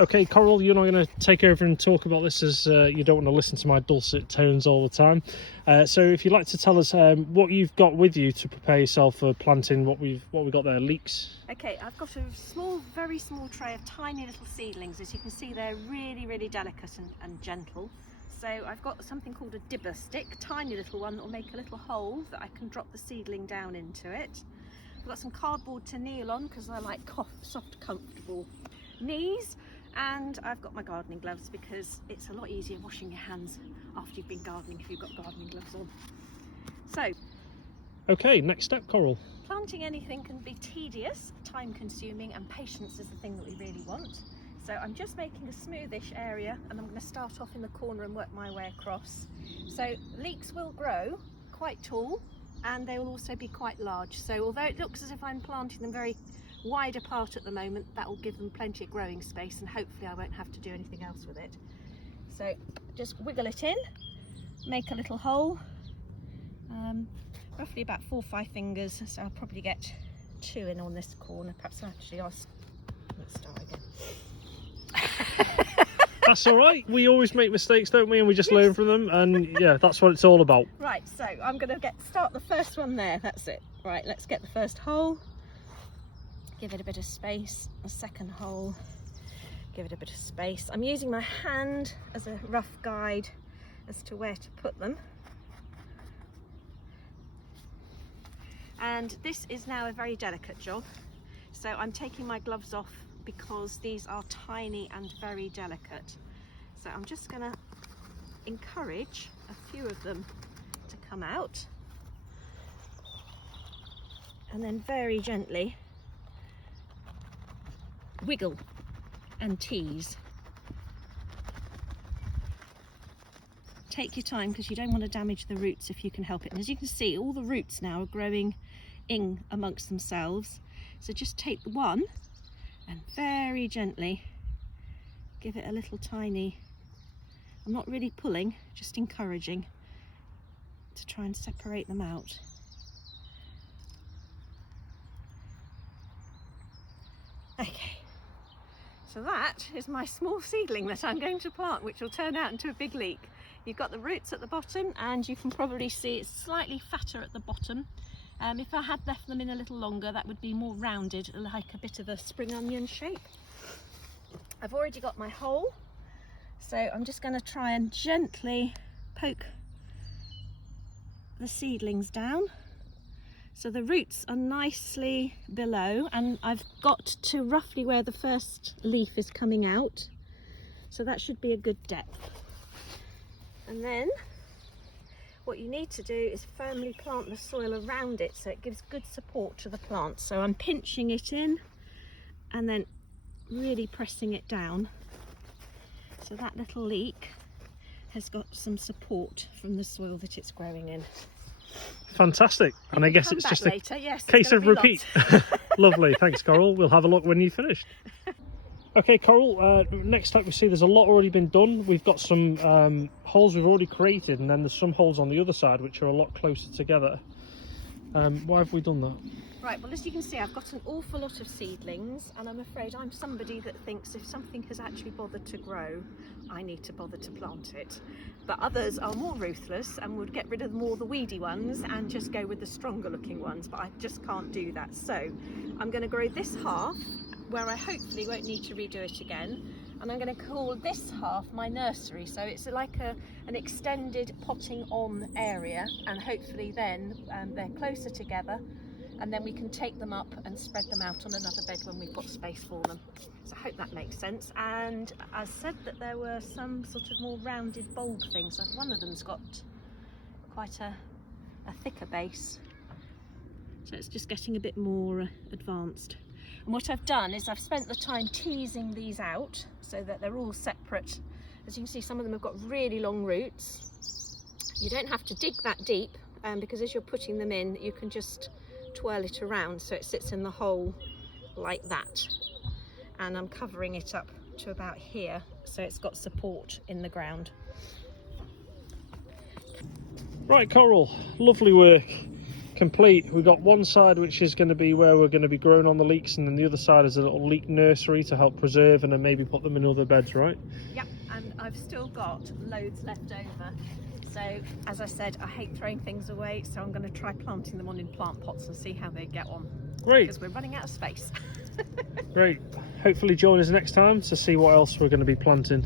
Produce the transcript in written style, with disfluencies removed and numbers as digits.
Okay, Coral, you're not going to take over and talk about this as you don't want to listen to my dulcet tones all the time. So if you'd like to tell us what you've got with you to prepare yourself for planting what we've got there, leeks. Okay, I've got a small, very small tray of tiny little seedlings. As you can see, they're really, really delicate and gentle. So I've got something called a dibber stick, tiny little one that will make a little hole that I can drop the seedling down into it. I've got some cardboard to kneel on because I like soft, comfortable knees. And I've got my gardening gloves because it's a lot easier washing your hands after you've been gardening if you've got gardening gloves on. So, okay, next step, Coral. Planting anything can be tedious, time consuming, and patience is the thing that we really want. So I'm just making a smoothish area and I'm going to start off in the corner and work my way across. So leeks will grow quite tall and they will also be quite large. So although it looks as if I'm planting them very wide apart at the moment, that will give them plenty of growing space and hopefully I won't have to do anything else with it. So just wiggle it in, make a little hole, roughly about 4 or 5 fingers, so I'll probably get 2 in on this corner. Perhaps actually let's start again. That's all right, we always make mistakes, don't we, and we just learn from them, and yeah, that's what it's all about. Right, so I'm going to start the first one there, that's it. Right, let's get the first hole. Give it a bit of space, a second hole, give it a bit of space. I'm using my hand as a rough guide as to where to put them. And this is now a very delicate job. So I'm taking my gloves off because these are tiny and very delicate. So I'm just gonna encourage a few of them to come out. And then very gently wiggle and tease. Take your time because you don't want to damage the roots if you can help it. And as you can see, all the roots now are growing in amongst themselves. So just take the one and very gently give it a little tiny, I'm not really pulling, just encouraging to try and separate them out. Okay. So that is my small seedling that I'm going to plant, which will turn out into a big leek. You've got the roots at the bottom and you can probably see it's slightly fatter at the bottom. If I had left them in a little longer, that would be more rounded, like a bit of a spring onion shape. I've already got my hole, so I'm just going to try and gently poke the seedlings down. So the roots are nicely below and I've got to roughly where the first leaf is coming out. So that should be a good depth. And then what you need to do is firmly plant the soil around it so it gives good support to the plant. So I'm pinching it in and then really pressing it down. So that little leek has got some support from the soil that it's growing in. Fantastic, and I guess it's just a later. Yes, case of repeat. Lovely, thanks Coral, we'll have a look when you've finished. Okay Coral, next up we see there's a lot already been done. We've got some holes we've already created and then there's some holes on the other side which are a lot closer together. Why have we done that? Right, well as you can see I've got an awful lot of seedlings and I'm afraid I'm somebody that thinks if something has actually bothered to grow, I need to bother to plant it. But others are more ruthless and would get rid of more the weedy ones and just go with the stronger looking ones, but I just can't do that. So I'm going to grow this half where I hopefully won't need to redo it again, and I'm going to call this half my nursery. So it's like an extended potting on area, and hopefully then they're closer together and then we can take them up and spread them out on another bed when we've got space for them. So I hope that makes sense. And I said that there were some sort of more rounded bulb things. One of them's got quite a thicker base, so it's just getting a bit more advanced. And what I've done is I've spent the time teasing these out so that they're all separate. As you can see, some of them have got really long roots. You don't have to dig that deep because as you're putting them in, you can just twirl it around so it sits in the hole like that. And I'm covering it up to about here so it's got support in the ground. Right Coral, lovely work. complete. We've got one side which is going to be where we're going to be growing on the leeks, and then the other side is a little leek nursery to help preserve and then maybe put them in other beds, right? Yep, and I've still got loads left over. So, as I said, I hate throwing things away, so I'm going to try planting them on in plant pots and see how they get on. Great. Because we're running out of space. Great. Hopefully join us next time to see what else we're going to be planting.